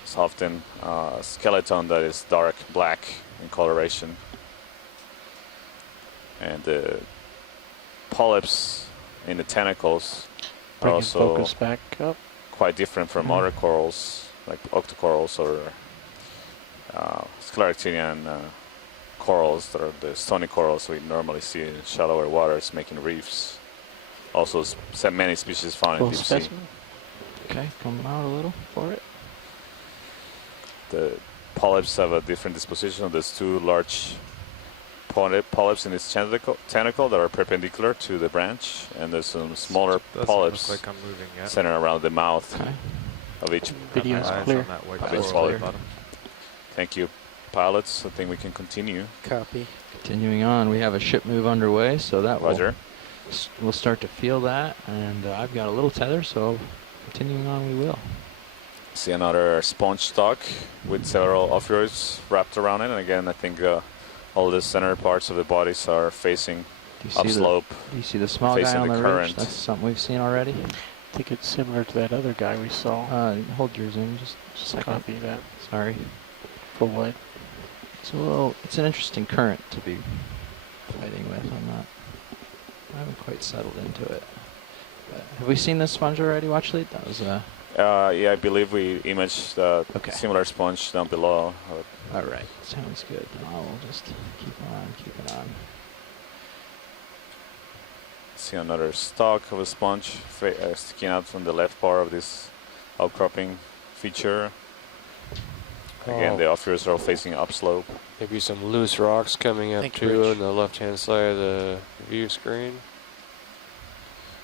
is often a skeleton that is dark black in coloration. And the polyps in the tentacles are Bringing also focus back up. quite different from other corals, like octocorals or scleractinian corals that are the stony corals we normally see in shallower waters making reefs. Also, many species found in Full deep sea. specimen. Okay, come out a little for it. The polyps have a different disposition. There's two large polyps in this tentacle that are perpendicular to the branch, and there's some smaller Doesn't polyps look like I'm moving yet. centered around the mouth Okay. of each. Video's Eyes clear. on that white It's coral clear. at the bottom. Thank you, pilots. I think we can continue. Copy. Continuing on, we have a ship move underway, so that will Roger. we'll start to feel that. And I've got a little tether, so continuing on, we will. See another sponge stock with several ophioids wrapped around it, and again, I think all the center parts of the bodies are facing Do you see upslope. Do you see the small guy facing on the the ridge? current. That's something we've seen already. I think it's similar to that other guy we saw. Hold your zoom just a Just second. copy that. Sorry. Full wide. It's an interesting current to be fighting with. I haven't quite settled into it. But have we seen this sponge already, Watch Lead? That was Yeah, I believe we imaged a Okay. similar sponge down below. all right. Sounds good. Then I will just keep it on. See another stalk of a sponge sticking out from the left part of this outcropping feature. Again, Oh. the ophioids are all facing upslope. Maybe some loose rocks coming up Thank you, too Rich. on the left-hand side of the view screen.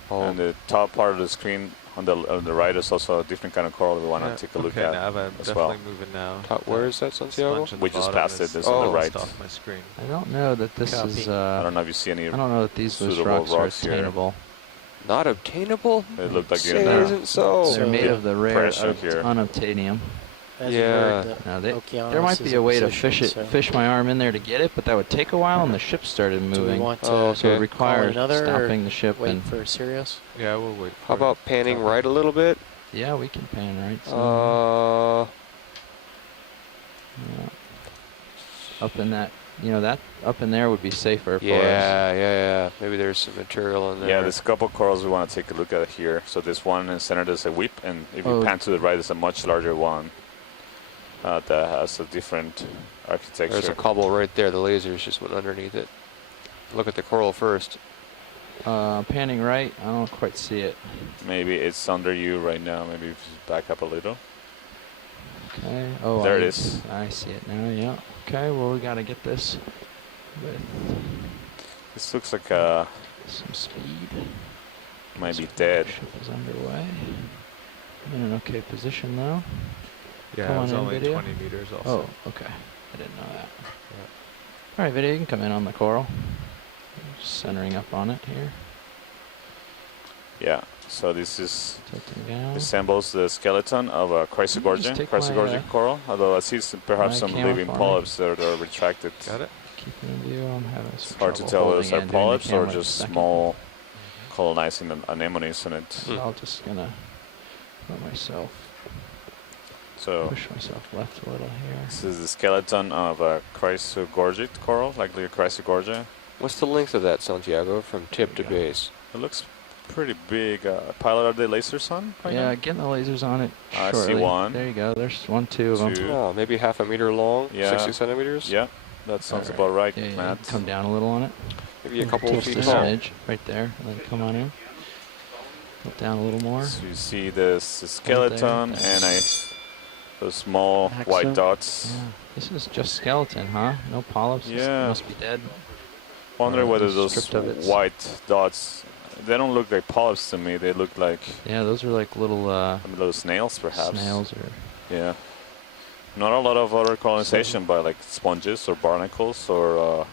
Oh, And the top part of the screen on the right is also a different kind of coral we want Yeah, to take a look okay, at now I'm as definitely well. moving now. where is that, Santiago? Sponge on We the just bottom passed it. is It's on the Oh. right. off my screen. I don't know that this Copy. is. I don't know if you see any. I don't know that these loose suitable rocks are rocks here. attainable. Not obtainable? It looked like Say you're it in there. isn't so. They're made bit of the rare pressure here. unobtainium. As you Yeah. heard, the Now Okeanos there might is be a in way to position, so fish my arm in there to get it, but that would take a while, and the ship started Do we moving. want to Oh, So it okay. requires another, or stopping the ship wait and for Sirius? Yeah, we'll wait. How for it. about panning right a little bit? yeah, we can pan right. So, yeah. Up in that, that up in there would be safer for us. Yeah. Maybe there's some material in there. Yeah, there's a couple corals we want to take a look at here. So this one in the center, there's a whip, and if you Oh. pan to the right, there's a much larger one that has a different architecture. There's a cobble right there. The lasers just went underneath it. Look at the coral first. Panning right, I don't quite see it. Maybe it's under you right now. Maybe if you back up a little. Okay. Oh, There it is. I see it now. Yeah. Okay. Well, we got to get this with This looks like some speed. might be dead. Ship is underway. In an okay position though. Yeah, Come it was on in, only video. 20 meters also. Oh, okay. I didn't know that. All right, video. You can come in on the coral. Just centering up on it here. Yeah. So this is Tilting down. resembles the skeleton of a Just take my, chrysogorgian coral. Although I see perhaps my some camera living for me. polyps that are retracted. Got it? keep it in view. I'm having It's some hard to trouble tell holding those are in during the polyps or camera just second. small colonizing anemones in it. So I'm just gonna let myself So push myself left a little here. this is the skeleton of a chrysogorgid coral, likely a chrysogorgia. What's the length of that, Santiago, from tip to base? It looks pretty big. Pilot, are they lasers on? Right Yeah, now? getting the lasers on it I see shortly. one. There you go. There's one, two of them. Two. Oh, maybe half a meter long, Yeah. 60 centimeters? Yeah, that sounds Alright. about right, Yeah, yeah, Matt. come down a little on it. Maybe a couple of Just feet a tall. smidge right there, and then come on in. Go down a little more. So you see this skeleton and those small white Axon. dots. Yeah. This is just skeleton, huh? No polyps. This Yeah. must be dead. Wonder whether those stripped of its- white dots, they don't look like polyps to me. They look like Yeah, those are like little little snails, perhaps. snails or. Yeah. Not a lot of other colonization by like sponges or barnacles or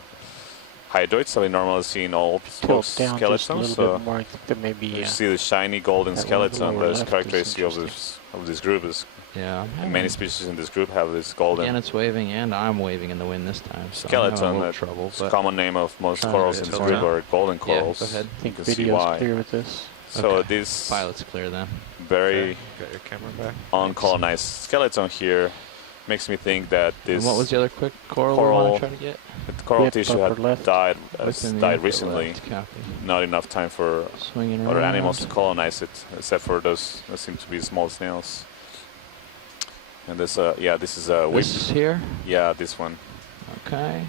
hydroids that we normally see in all Tilt those down just a skeletons. little bit more. I think that maybe. You see the shiny golden that one on the skeleton lower that's left is characteristic of interesting. this group. Is Yeah. I'm having- many species in this group have this golden Again, it's waving, and I'm waving in the wind this time. So I'm skeleton. having a little That's trouble. the But common name of most trying corals to in this tilt group down. are golden corals. Yeah, go ahead. I think You can see video's why. clear with this. So Okay. this Pilot's clear then. very Got your camera back. uncolonized skeleton here makes me think that this And what was the other quick coral we coral- want to try to get? the coral Yep, tissue upper had left. died Within the died upper recently. left, copy. Not enough time for Swinging other around. animals to colonize it, except for those that seem to be small snails. And this, yeah, this is a whip. This here. Yeah, this one. Okay.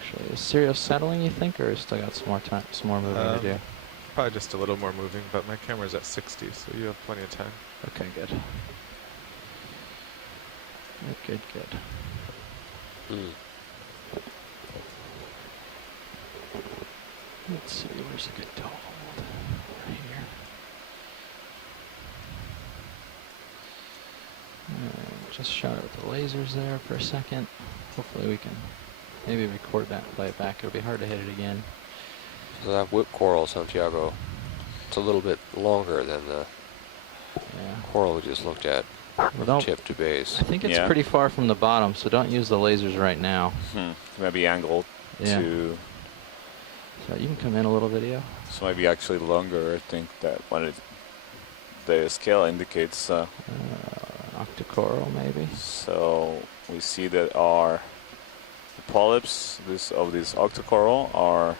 Actually, is Serial settling, you think, or still got some more time, some more moving to do? Probably just a little more moving, but my camera's at 60, so you have plenty of time. Okay, good. Good, good. Hmm. Let's see, where's a good toe hold? Right here. Just shot it with the lasers there for a second. Hopefully we can maybe record that and play it back. It'll be hard to hit it again. So that whip coral, Santiago, it's a little bit longer than the Yeah. coral we just looked at, Well, don't, tip to base. I think it's Yeah. pretty far from the bottom, so don't use the lasers right now. Maybe angled Yeah. to, So you can come in a little video. so maybe actually longer. I think that when it, the scale indicates. Octocoral maybe. So we see that our polyps of this octocoral are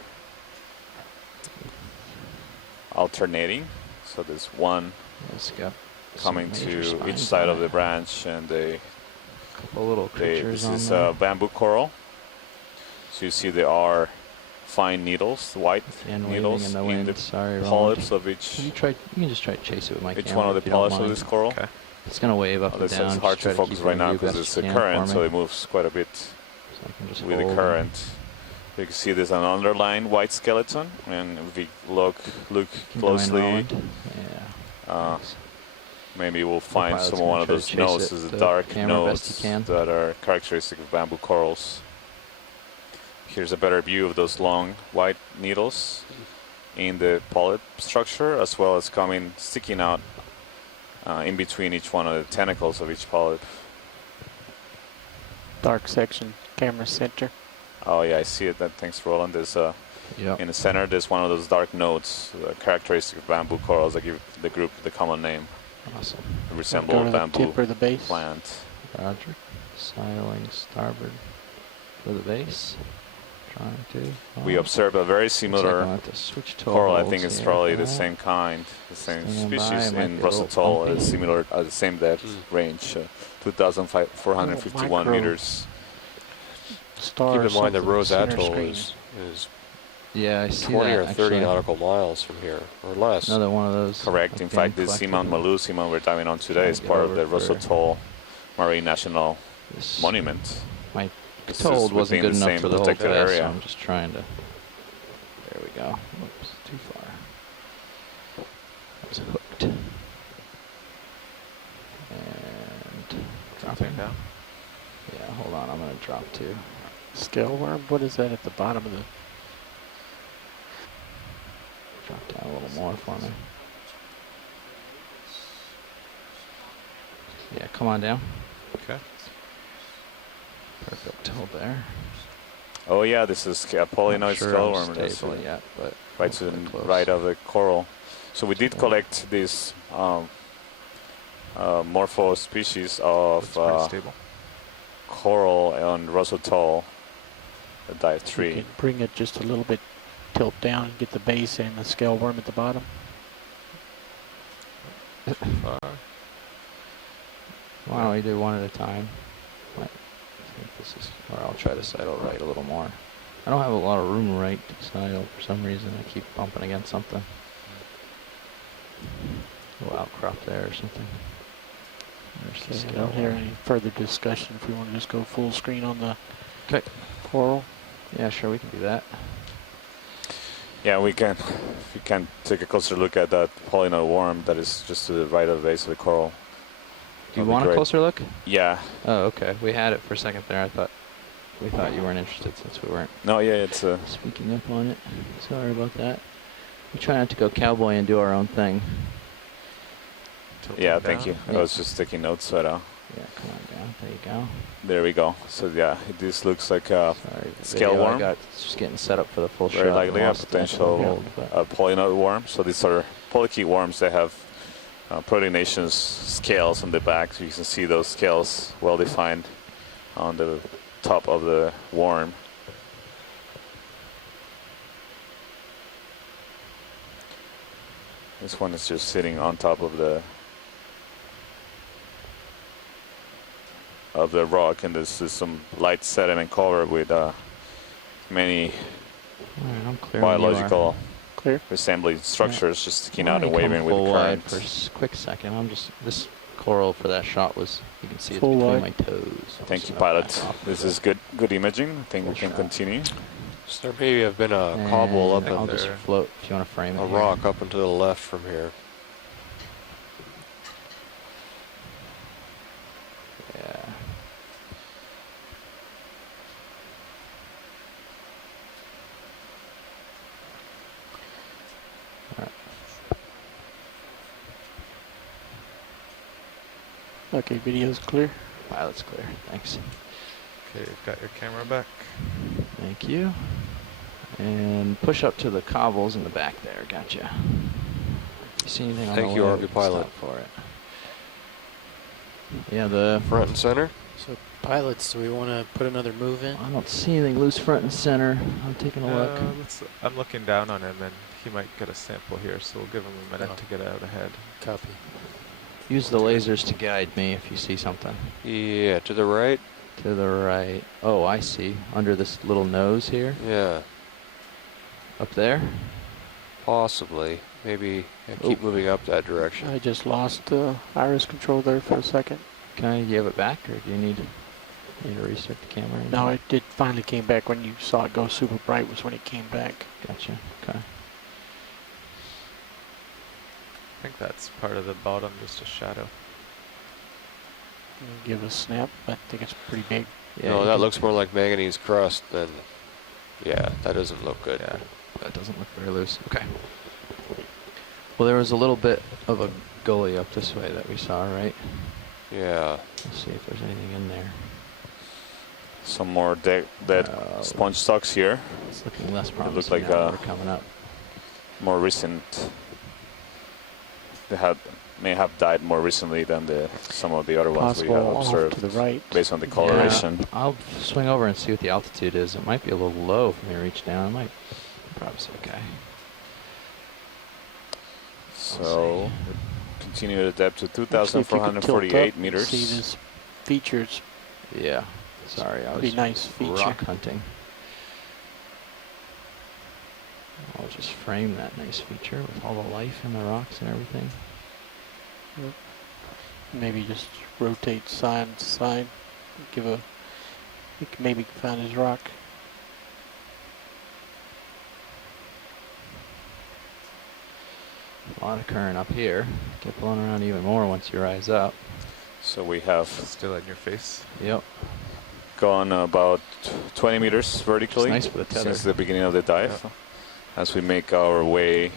alternating. So there's one It's got coming some major to each spines side on of the it. branch, and Couple little creatures this on is there. bamboo coral. So you see there are fine needles, white And waving needles in the in wind. the Sorry, polyps Roland. of each You can just try to chase it with my each camera one of the if you don't polyps of mind. this coral. Okay. It's gonna wave up and This down. is Just hard try to focus keep it right in now view because best it's you a can current, for so me. it moves quite a bit So I can just with the hold current. You can see there's an underlying white skeleton, and if we look Keep going, closely, Roland. Yeah. Thanks. maybe we'll find pilot's some gonna one of try to those chase nodes, it is with a the dark camera best nodes he can. that are characteristic of bamboo corals. Here's a better view of those long white needles in the polyp structure, as well as sticking out in between each one of the tentacles of each polyp. Dark section, camera center. Oh yeah, I see it. Thanks, Roland. There's Yep. in the center. There's one of those dark nodes, characteristic of bamboo corals that give the group the common name. Awesome. They resemble Go a to the bamboo tip or the base. plant. Roger. Siling starboard for the base. Trying to. We observe a very similar coral. I think it's probably the same kind, the same Standing by, species it might in be a little Rossatol, bumpy. similar at the same depth range, 2,451 Micro. meters. Star Keep or in mind the something, Rose center Atoll screen. is Yeah, I see 20 that or 30 actually. nautical miles from here, or less. Another one of those. Correct. In like, fact, being this collected Seamount and Malou Seamount we're diving on today trying is to get part of the over for Rossatol Marine National this- Monument. My This told is wasn't within good the enough same for the whole class, protected so area. I'm just trying to. There we go. Oops, too far. That was hooked. And dropping. down. Yeah, hold on. I'm gonna drop too. Scale worm? What is that at the bottom of the... Drop down a little more for me. Yeah, come on down. Okay. Perfect. Hold there. Oh yeah, this is a polynoid Sure scale I'm worm. That's stable yet, but right to the close. right of the coral. So we did collect this morpho species of stable. coral on Russell Toll at dive You 3. can bring it just a little bit, tilt down and get the base and the scale worm at the bottom. Why don't we do one at a time? Right. I think this is, or I'll try to sidle right a little more. I don't have a lot of room right to sidle for some reason. I keep bumping against something. A little outcrop there or something. There's the Okay, I scale don't hear worm. any further discussion if we want to just go full screen on the Okay. coral. Yeah, sure, we can do that. Yeah, we can. If you can take a closer look at that polynoid worm that is just to the right of the base of the coral. Do you That'd be want a great. closer look? Yeah. Oh, okay. We had it for a second there. We thought you weren't interested since we weren't No, yeah, it's speaking up on it. Sorry about that. We try not to go cowboy and do our own thing. yeah. Thank you. Yeah. I was just taking notes right now. Yeah, come on down. There you go. There we go. So yeah, this looks like a Sorry, the scale video I worm. got just getting set up for the full Very shot. likely a Lost that potential hold, but- polynoid worm. So these are polychaete worms that have proteinaceous scales on the back. So you can see those scales well defined on the top of the worm. This one is just sitting on top of the rock, and this is some light sediment cover with many All right, I'm clear when you are. biological Clear. resembling structures just sticking Why out don't and you come waving with full the wide current. for a quick second. This coral for that shot was, you can see it's Full between wide. my toes. Thank So you, I'll pilot. back off This of is good imaging. I think we Full can shot. continue. So there may have been a that. cobble up And I'll in just there. float if you want to frame it. A here. rock up and to the left from here. Yeah. Okay, video's clear. Pilot's clear. Thanks. Okay, you've got your camera back. Thank you. And push up to the cobbles in the back there. Gotcha. You see anything on Thank the you, way, RV pilot. stop for it. Yeah, the Front and center. So pilots, do we want to put another move in? I don't see anything loose front and center. I'm taking a look. I'm looking down on him, and he might get a sample here, so we'll give him a minute Oh. to get out ahead. Copy. Use the lasers to guide me if you see something. Yeah, to the right. To the right. Oh, I see. Under this little nose here. Yeah, Up there. possibly. Maybe keep moving up that direction. I just lost iris control there for a second. Can you have it back, or do you need to restart the camera? No, it did finally came back when you saw it go super bright was when it came back. Gotcha. Okay. I think that's part of the bottom, just a shadow. Give it a snap. I think it's pretty big. Yeah, No, you that can- looks more like manganese crust than. Yeah, that doesn't look good. Yeah. That doesn't look very loose. Okay. Well, there was a little bit of a gully up this way that we saw, right? Yeah. Let's see if there's anything in there. Some more dead sponge stocks here. It's looking less It promising looks like now that we're coming up. more recent. They may have died more recently than some of the other ones we Possible have off observed to the right. based on the coloration. Yeah, I'll swing over and see what the altitude is. It might be a little low for me to reach down. It might probably be okay. So continue the depth to Actually, if you could tilt 2,448 up and meters. See this features. Yeah. Sorry, I was Pretty nice feature. rock hunting. I'll just frame that nice feature with all the life in the rocks and everything. Maybe just rotate side to side. Give a. You can maybe find his rock. A lot of current up here. Get blown around even more once you rise up. So we have Still in your face. Yep. gone about 20 meters vertically nice for the tether. since the beginning of the dive. As we make our way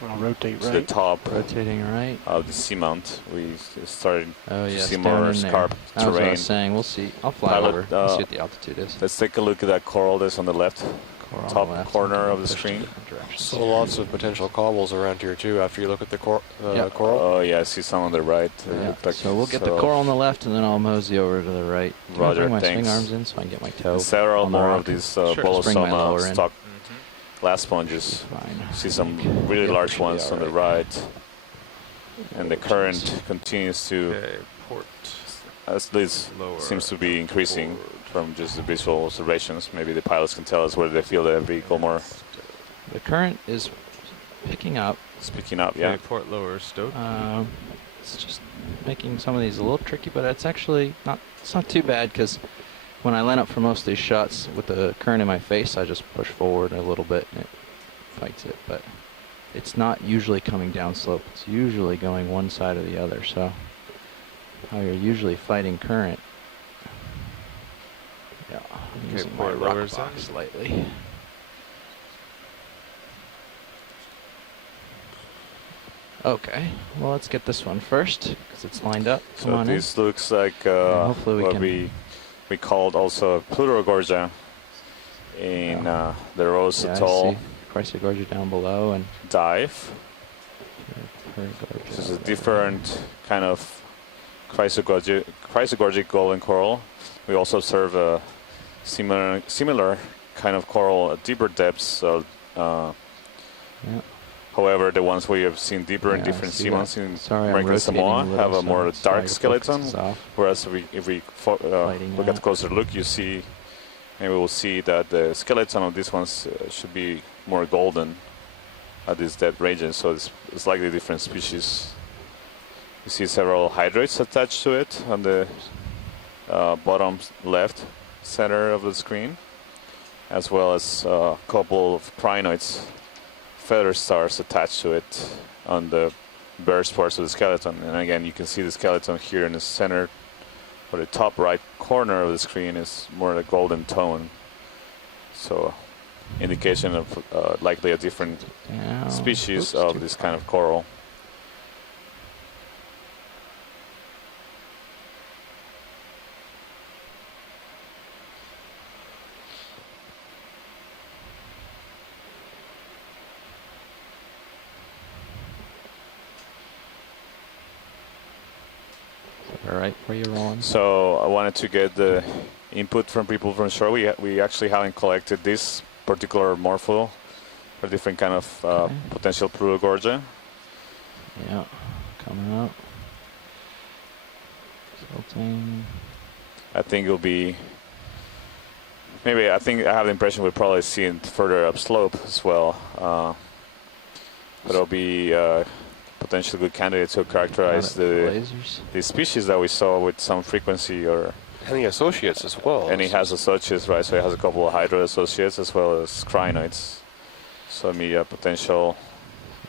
I'll rotate to the right. top Rotating right. of the seamount. We started Oh, to yes, see down more in there. scarp That's what I terrain. was saying. We'll see. I'll fly Pilot, over. We'll see what the altitude is. Let's take a look at that coral that's on the left, Coral on top the left, corner I'm of the push to screen. different directions. So lots of potential cobbles around here too. After you look at the Yep. coral. Oh yeah, I see some on the right. Yeah. Look like So we'll get the coral on the left, and then I'll mosey over to the right. Can I Roger, bring my thanks. swing arms in so I can get my toe Several on the more rock? of these Just bring my lower bolosoma in. stock glass sponges. Fine. See some really Yep, large should be ones on the alright. right. And the current continues to, Okay, port at least lower. seems to be increasing forward. from just the visual observations. Maybe the pilots can tell us where they feel the vehicle more. The current is picking up. It's picking up, Okay, yeah. port lower stowed. It's just making some of these a little tricky, but it's actually not. It's not too bad because when I line up for most of these shots with the current in my face, I just push forward a little bit and it fights it. But it's not usually coming down slope. It's usually going one side or the other. So how you're usually fighting current. Yeah, I'm Okay, using my port rock lowers box in. slightly. Okay, well let's get this one first because it's lined up. Come So on this looks like hopefully we what can- we called also Plutogorgia in the Rose in. Yeah, Atoll I see Chrysogorgia down below and dive. Perigorgia This is a over there. different kind of chrysogorgic golden coral. We also observe a similar kind of coral at deeper depths. So, Yeah. however, the ones we have seen deeper in Yeah, I different see seamount that. in Sorry, I'm American rotating Samoa a little, have a so more it's dark hard to skeleton. focus off. Whereas if we look at a closer look, you see, maybe we'll see that the skeleton of these ones should be more golden at this depth range. So it's likely different species. You see several hydrates attached to it on the bottom left center of the screen, as well as a couple of crinoids, feather stars attached to it on the burst parts of the skeleton. And again, you can see the skeleton here in the center, or the top right corner of the screen is more a golden tone. So indication of likely a different Down. species Oops, of too this far. kind of coral. All right, where you rolling? So I wanted to get the input from people from shore. We actually haven't collected this particular morpho for different kind of Okay. potential Plutogorgia. Yeah, coming up. Tilting. I think it'll be, maybe I have the impression we'll probably see it further upslope as well. But it'll be potentially good candidate to characterize Got it, the lasers. species that we saw with some frequency, or And the associates as well. and it has associates, right? So it has a couple of hydro associates as well as crinoids. So maybe a potential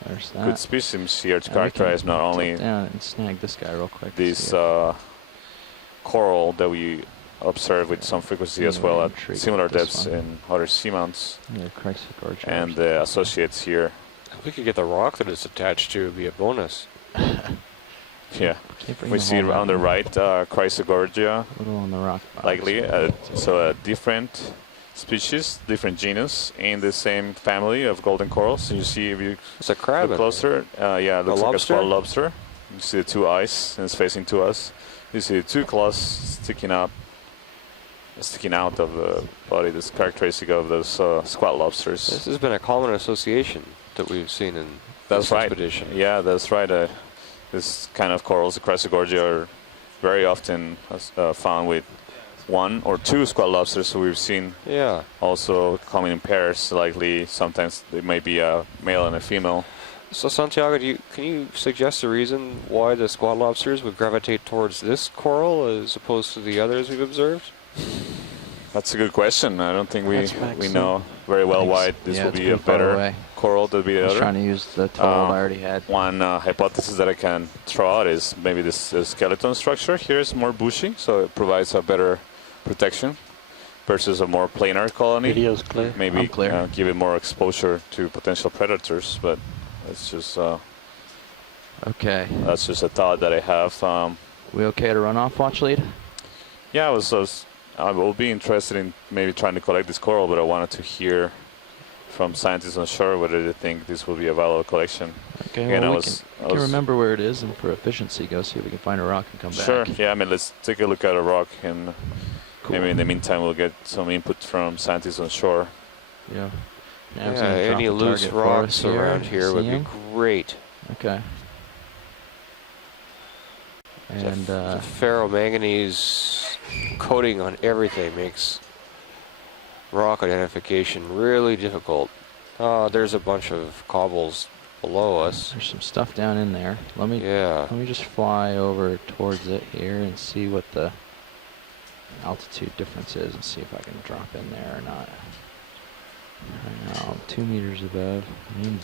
There's that. good species here to And we can characterize not tilt only down and snag this guy real quick. this see if- coral that we observe with some frequency as Anyway, well I'm at intrigued similar with this depths one. in other seamounts, Yeah, Chrysogorgia. and the associates here. If we could get the rock that it's attached to, it'd be a bonus. Yeah, Can't bring we the see whole on the mountain. right Chrysogorgia, A little on the rock. box. likely. So a different species, different genus in the same family of golden corals. So you see if you It's a crab. look in closer, yeah, it looks like a lobster? small lobster. You see the two eyes, and it's facing to us. You see the two claws sticking out of the body. That's characteristic of those squat lobsters. This has been a common association that we've seen in That's this right. expedition. Yeah, that's right. This kind of corals, the Chrysogorgia, are very often found with one or two squat lobsters. So we've seen Yeah. also coming in pairs. Likely, sometimes they may be a male and a female. So Santiago, can you suggest a reason why the squat lobsters would gravitate towards this coral as opposed to the others we've observed? That's a good question. I don't think we That's Max, know very well Thanks. why this Yeah, will it's be a pretty far better away. coral than the I was other. trying to use the tool I already had. One hypothesis that I can throw out is maybe this skeleton structure here is more bushy, so it provides a better protection versus a more planar colony. Video's clear. Maybe I'm clear. give it more exposure to potential predators, but It's just Okay. that's just a thought that I have. We okay to run off watch lead? Yeah, I will be interested in maybe trying to collect this coral, but I wanted to hear from scientists on shore whether they think this will be a valuable collection. Okay, Again, well, I we was can remember where it is, and for efficiency, go see if we can find a rock and come back. Sure. Yeah, I mean, let's take a look at a rock, and Cool. maybe in the meantime we'll get some input from scientists on shore. Yeah. Yeah, Nav's gonna drop any the loose target for us rocks around here would be Seeing? great. Okay. And The ferromanganese coating on everything makes rock identification really difficult. There's a bunch of cobbles below us. there's some stuff down in there. Let me just fly over towards it here and see what the altitude difference is, and see if I can drop in there or not. Right now, I'm 2 meters above mean